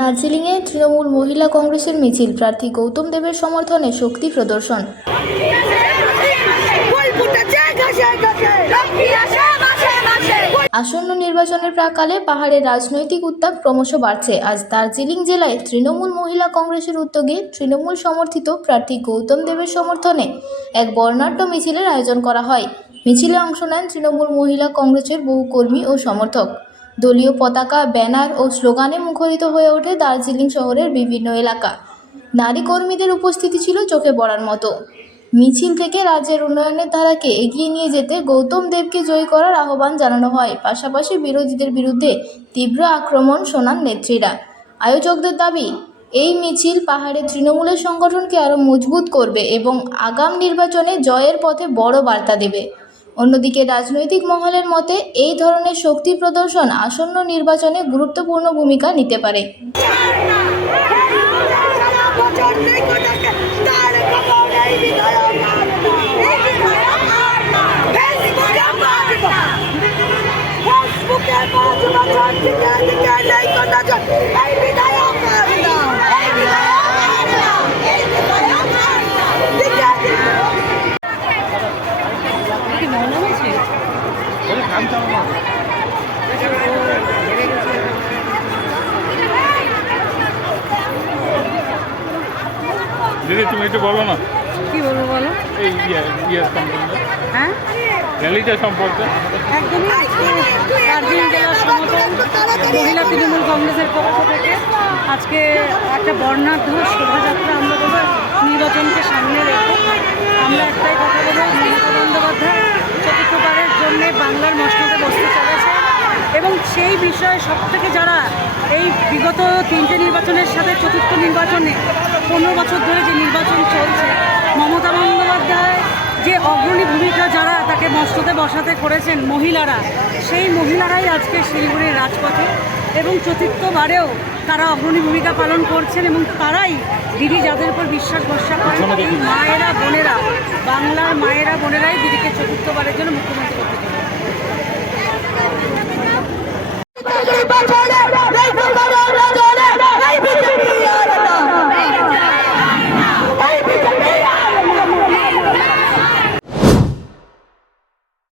দার্জিলিংয়ে তৃণমূল মহিলা কংগ্রেসের মিছিল, প্রার্থী গৌতম দেবের সমর্থনে শক্তি প্রদর্শন। আসন্ন নির্বাচনের প্রাক্কালে পাহাড়ের রাজনৈতিক উত্তাপ ক্রমশ বাড়ছে। আজ দার্জিলিং জেলায় তৃণমূল মহিলা কংগ্রেসের উদ্যোগে তৃণমূল সমর্থিত প্রার্থী গৌতম দেবের সমর্থনে এক বর্ণাঢ্য মিছিলের আয়োজন করা হয়। মিছিলে অংশ নেন তৃণমূল মহিলা কংগ্রেসের বহু কর্মী ও সমর্থক। দলীয় পতাকা, ব্যানার ও স্লোগানে মুখরিত হয়ে ওঠে দার্জিলিং শহরের বিভিন্ন এলাকা। নারী কর্মীদের উপস্থিতি ছিল চোখে পড়ার মতো। মিছিল থেকে রাজ্যের উন্নয়নের ধারাকে এগিয়ে নিয়ে যেতে গৌতম দেবকে জয়ী করার আহ্বান জানানো হয়। পাশাপাশি বিরোধীদের বিরুদ্ধে তীব্র আক্রমণ শোনান নেত্রীরা। আয়োজকদের দাবি, এই মিছিল পাহাড়ে তৃণমূলের সংগঠনকে আরও মজবুত করবে এবং আগাম নির্বাচনে জয়ের পথে বড় বার্তা দেবে। অন্যদিকে রাজনৈতিক মহলের মতে এই ধরনের শক্তি প্রদর্শন আসন্ন নির্বাচনে গুরুত্বপূর্ণ ভূমিকা নিতে পারে। দিদি তুমি একটু বলো না, কি বলবো বলো? এই সম্পর্কে, হ্যাঁ, র্যালিটা সম্পর্কে। একদমই দার্জিলিং জেলার সমতল মহিলা তৃণমূল কংগ্রেসের পক্ষ থেকে আজকে একটা বর্ণাঢ্য শোভাযাত্রা আমরা করবো। নির্বাচনকে সামনে রেখে আমরা একটাই কথা বলবো, মমতা বন্দ্যোপাধ্যায় চতুর্থবারের জন্যে বাংলার মসনদে বসতে চলেছে এবং সেই বিষয়ে সবথেকে যারা এই বিগত তিনটে নির্বাচনের সাথে চতুর্থ নির্বাচনে 15 বছর ধরে যে নির্বাচন চলছে, মমতা বন্দ্যোপাধ্যায় যে অগ্রণী ভূমিকা যারা তাকে মসনদে বসাতে করেছেন মহিলারা, সেই মহিলারাই আজকে শিলিগুড়ির রাজপথে এবং চতুর্থবারেও তারা অগ্রণী ভূমিকা পালন করছেন এবং তারাই দিদি যাদের উপর বিশ্বাস ভরসা করেন, এই মায়েরা বোনেরা, বাংলার মায়েরা বোনেরাই দিদিকে চতুর্থবারের জন্য মুখ্যমন্ত্রী করতে চান।